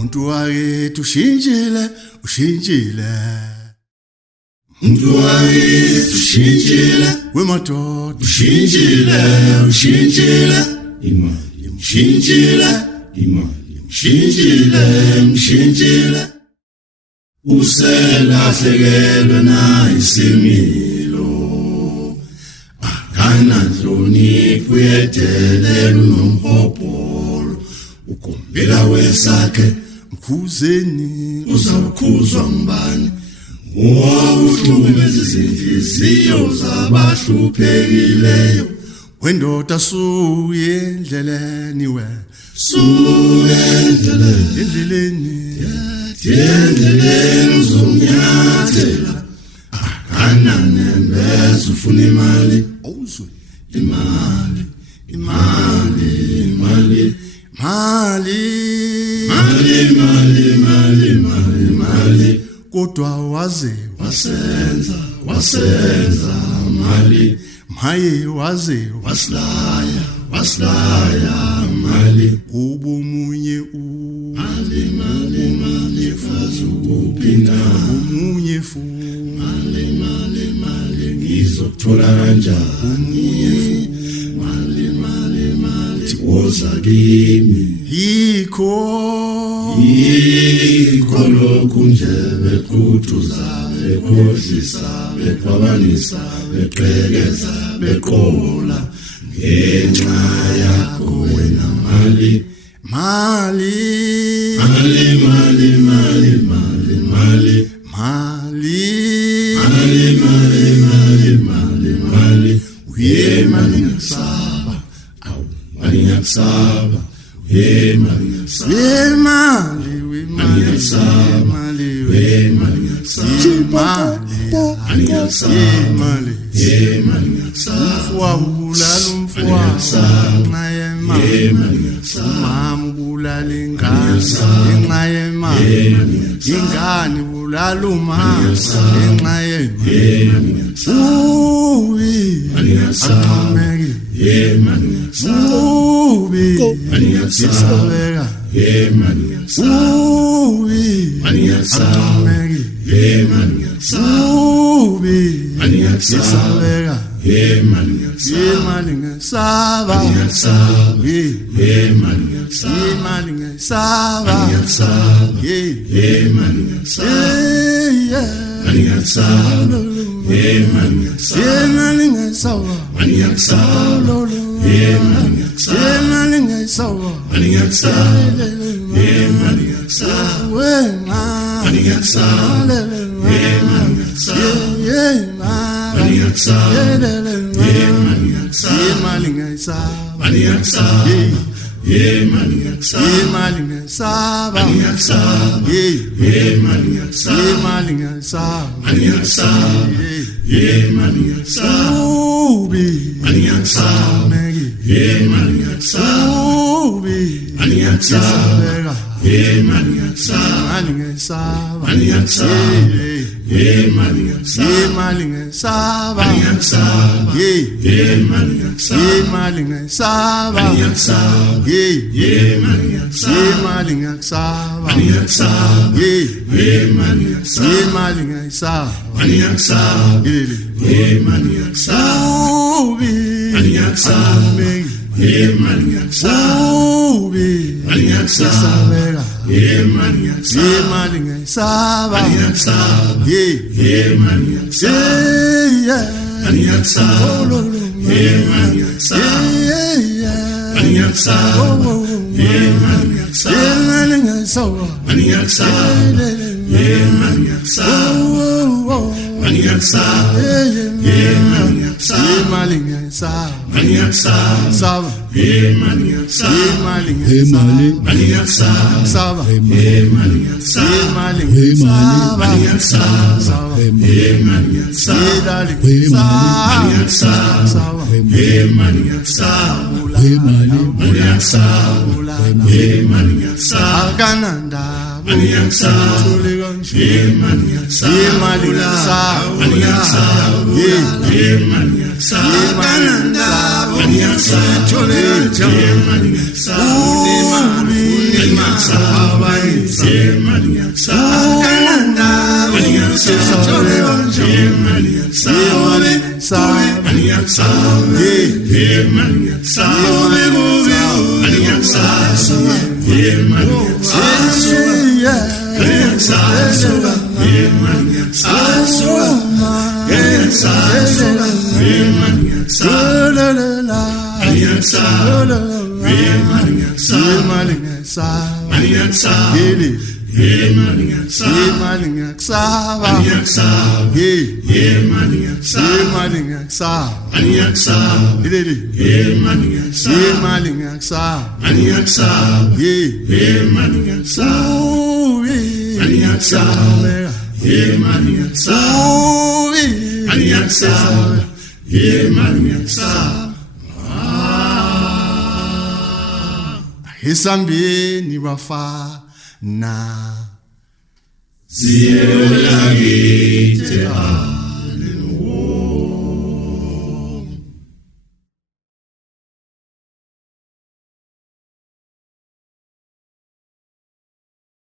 Muntu wakithi ushintshile, ushintshile. Muntu wakithi ushintshile, wemadoda ushintshile, ushintshile. Imali ushintshile, imali ushintshile, ushintshile. Uselahlekelwe na isimilo. Akana nhlonipho uyedelela unomhobholo. Ugombela wesakhe mkhuzeni uzakhuzwa mbani. Uwuhlukumeza izinhliziyo zabahluphekileyo. Wendoda suye endleleni we. Suye endleleni. Endleleni uzonyathela. Akana nembeza ufuna imali. Awuzwe imali, imali, imali. Mali kodwa wasenza mali maye waslaya mali ubumunye mali fazu upinda umunye fu mali ngizothola kanjani mali woza kimi Yikho lokhu nje bekuthuza bekhohlisa bekwabanisa beqhekeza beqola ngenxa yakho wena mali uye mali ngasaba awu mali ngasaba Hisambi ni wafa na Zio lagi te